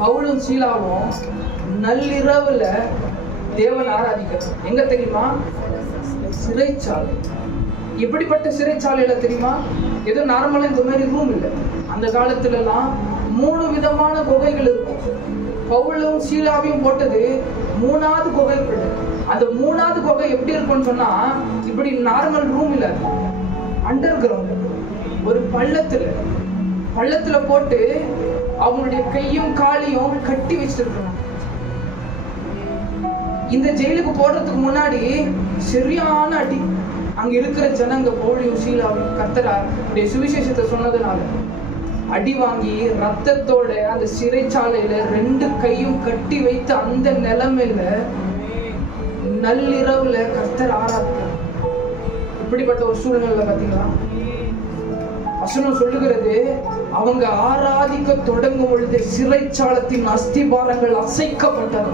பவுலும் சீலாவும் நள்ளிரவுல தேவன் ஆராதிக்கிறது எங்க தெரியுமா? சிறைச்சாலை. எப்படிப்பட்ட சிறைச்சாலையில தெரியுமா? ஏதோ நார்மலா இந்த மாதிரி ரூம் இல்லை. அந்த காலத்துல எல்லாம் 3 விதமான குகைகள் இருக்கும். பவுலும் சீலாவையும் போட்டது 3வது குகை. அந்த 3வது குகை எப்படி இருக்கும்னு சொன்னா, இப்படி நார்மல் ரூம் இல்ல, அண்டர் கிரவுண்ட், ஒரு பள்ளத்துல போட்டு அவங்களுடைய கையும் காலையும் கட்டி வச்சிருக்காங்க. இந்த ஜெயிலுக்கு போடுறதுக்கு முன்னாடி சரியான அடி. அங்க இருக்கிற ஜனங்க பவுலையும் சீலாவையும் கர்த்தருடைய சுவிசேஷத்தை சொன்னதுனால அடி வாங்கி ரத்தத்தோட அந்த சிறைச்சாலையில 2 கையும் கட்டி வைத்து அந்த நிலைமையில நள்ளிரவுல கர்த்தர் ஆராதிக்கிறார். இப்படிப்பட்ட ஒரு சூழ்நிலை பாத்தீங்களா? வசனம் சொல்லுகிறது, அவங்க ஆராதிக்க தொடங்கும் பொழுது சிறைச்சாலத்தின் அஸ்திபாரங்கள் அசைக்கப்பட்டது.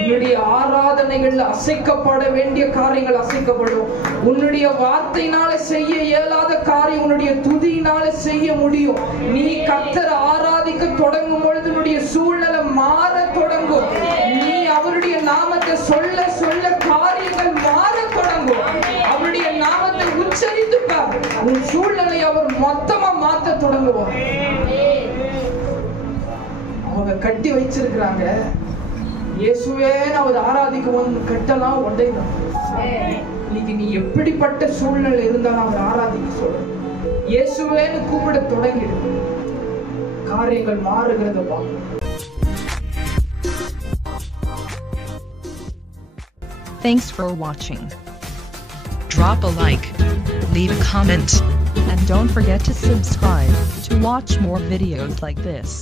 உன்னுடைய ஆராதனைகள்ல அசைக்கப்பட வேண்டிய காரியங்கள் அசைக்கப்படும். உன்னுடைய வார்த்தையினால செய்ய இயலாத காரியம் உன்னுடைய துதியினால செய்ய முடியும். நீ கர்த்தரை ஆராதிக்க தொடங்கும் பொழுது உன்னுடைய சூழ்நிலை மாற தொடங்கும். நீ அவருடைய நாமத்தை சொல்ல சொல்ல காரியங்கள் மாற தொடங்கும். அவருடைய நாமத்தை உச்சரித்து பார், உன் சூழ்நிலை அவர் மொத்தமா மாத்த தொடங்குவார். அவங்க கட்டி வச்சிருக்கிறாங்க. இயேசுவேன்னு அவர் ஆராதிக்கும் கட்டெல்லாம் உடையணும். இன்னைக்கு நீ எப்படிப்பட்ட சூழ்நிலை இருந்தாலும் அவர் ஆராதிக்க சொல்ற, இயேசுவேன்னு கூப்பிட தொடங்கிடு, காரியங்கள் மாறுகிறத பார்க்கணும். Thanks for watching. Drop a like, leave a comment, and don't forget to subscribe to watch more videos like this.